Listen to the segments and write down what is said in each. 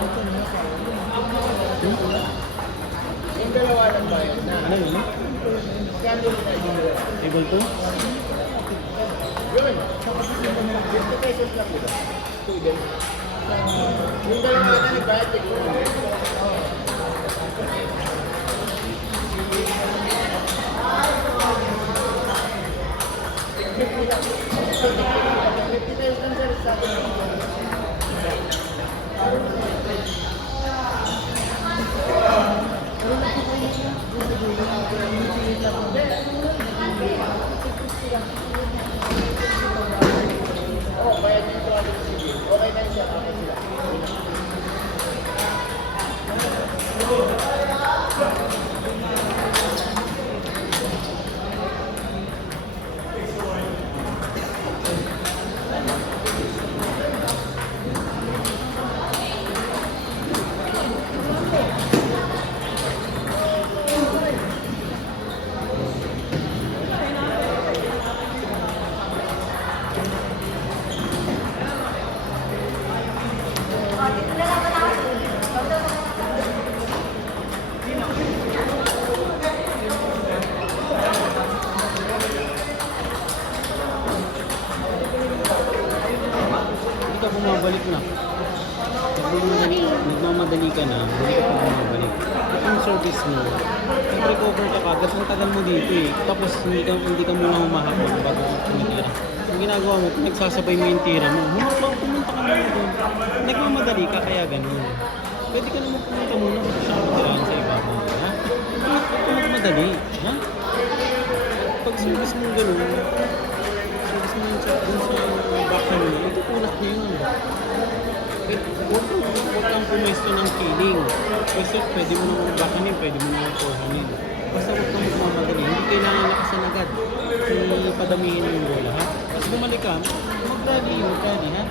Yung dalawa ng bayan na. Ano yun? Kano na yung Able to? yun. 50 pesos lang yun. Student. Yung dalawa na nagbayad, check mo. Hindi ka bumabalik na. Nagmamadali ka na, hindi ka pa bumabalik. Yung service mo, nag-recover ka kagad, ang tagal mo dito eh. Tapos hindi ka muna humahapon bago ka tumitira. Ang ginagawa mo, nagsasabay mo yung tira mo, pumunta ka muna doon. Nagmamadali ka kaya ganun. Pwede ka naman pumunta muna kung siya katiraan sa iba mo. Ha? Huwag ka magmadali. Ha? Pag service mo ganun, service mo yung dun sa baka mo, itutulak niya yun. Huwag kang pumesto ng feeling. Kasi pwede mo nang bakanin, pwede mo nang kuhanin. Basta huwag kang magmamadali. Hindi kailangan lakasan agad. Padamihin mo yung bola, ha? Tapos bumalik ka, mag-rally, ha?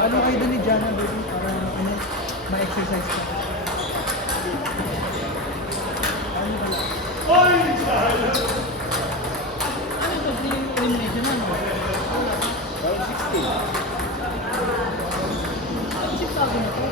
Ano kayo doon ni Jana doon para ano, ma-exercise ka? Ano ito? Elimination na, no? 6,000 na po.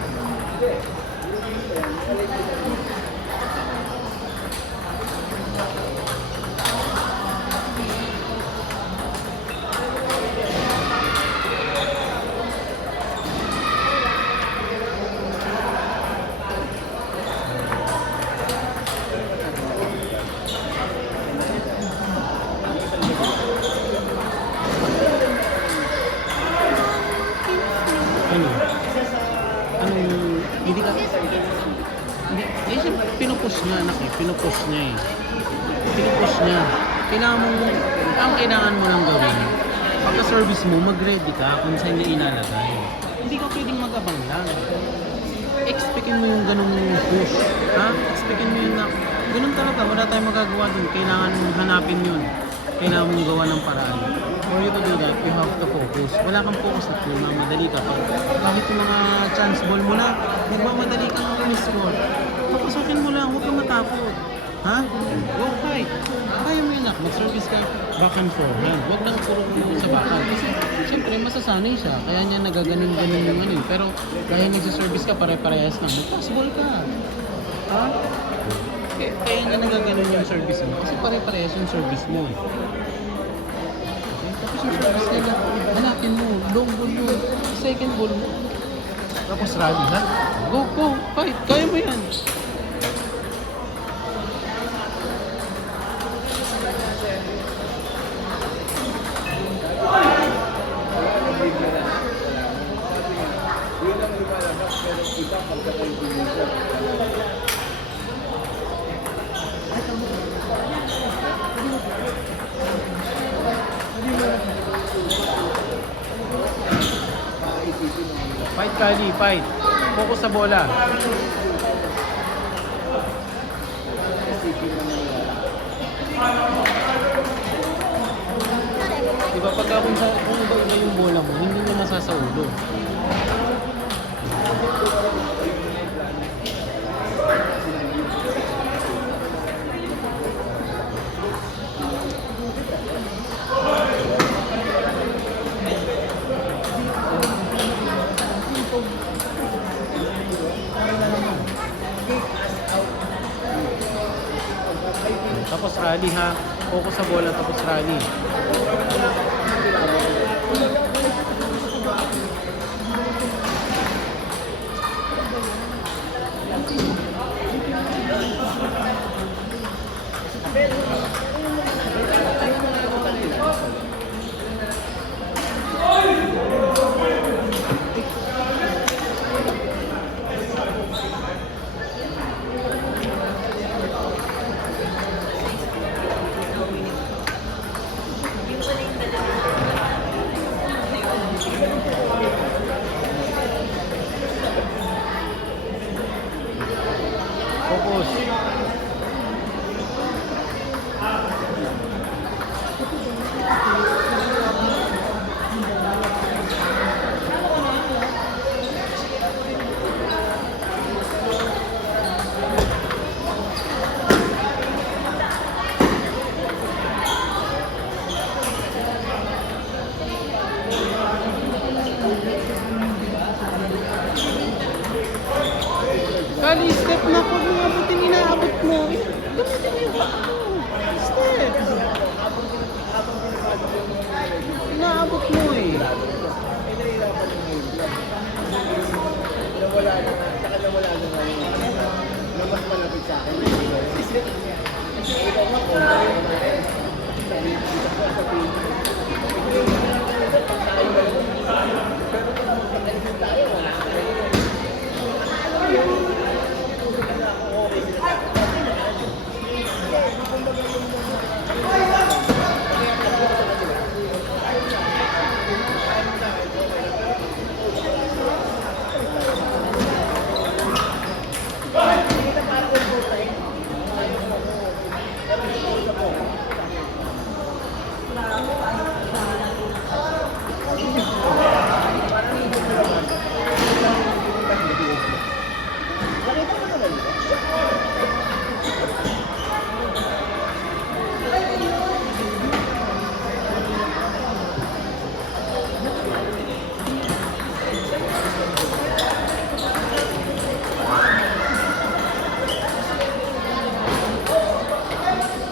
Ano? Anong Hindi ka... Hindi, siyempre, pinupush niya, anak eh. Pinupush niya eh. Pinupush niya. Kailangan mong... Ang kailangan mo lang gawin. Pagka-service mo, mag-ready ka kung saan niya ilalagay. Hindi ka pwedeng mag-abang lang. Expectin mo yung ganung push. Ha? Expectin mo yung na... Ganun talaga, wala tayong magagawa dun. Kailangan mong hanapin yun. Kailangan mong gawa ng paraan. For you to do that, you have to focus. Wala kang focus at madali ka pa. Kahit yung mga chance ball mo na, nagmamadali kang score. Papasokin mo lang, huwag kang matakot. Ha? Go fight. Kaya mo yun nak, mag-service ka back and forehand. Huwag lang puro sa backhand. Kasi siyempre masasanay siya. Kaya niya nagaganon-ganon yung ano eh. Pero kaya nagsiservice ka, pare-parehas lang. Mag-pass ball ka. Ha? Kaya niya nagaganon yung service mo. Kasi pare-parehas yung service mo. Okay? Tapos yung service nila, hanapin mo. Long ball mo. Second ball mo. Tapos rally ha? Go, go, fight. Kaya mo yan. Yun ang lumalabas, pero iba pagkakaibigan. Fight, Kali, fight. Focus sa bola. Diba pagka kung iba yung bola mo, hindi mo masasaulo. Tapos rally ha. Focus sa bola tapos rally. Focus. Kali, step na po mga abutin inaabot mo. Gamitin mo yung paa mo. Step. Inaabot mo eh. Nawala na, saka nawala na ngayon. Na mas malapit sa akin. Ikaw nga, kung ano yung kumain. Sabi ko sa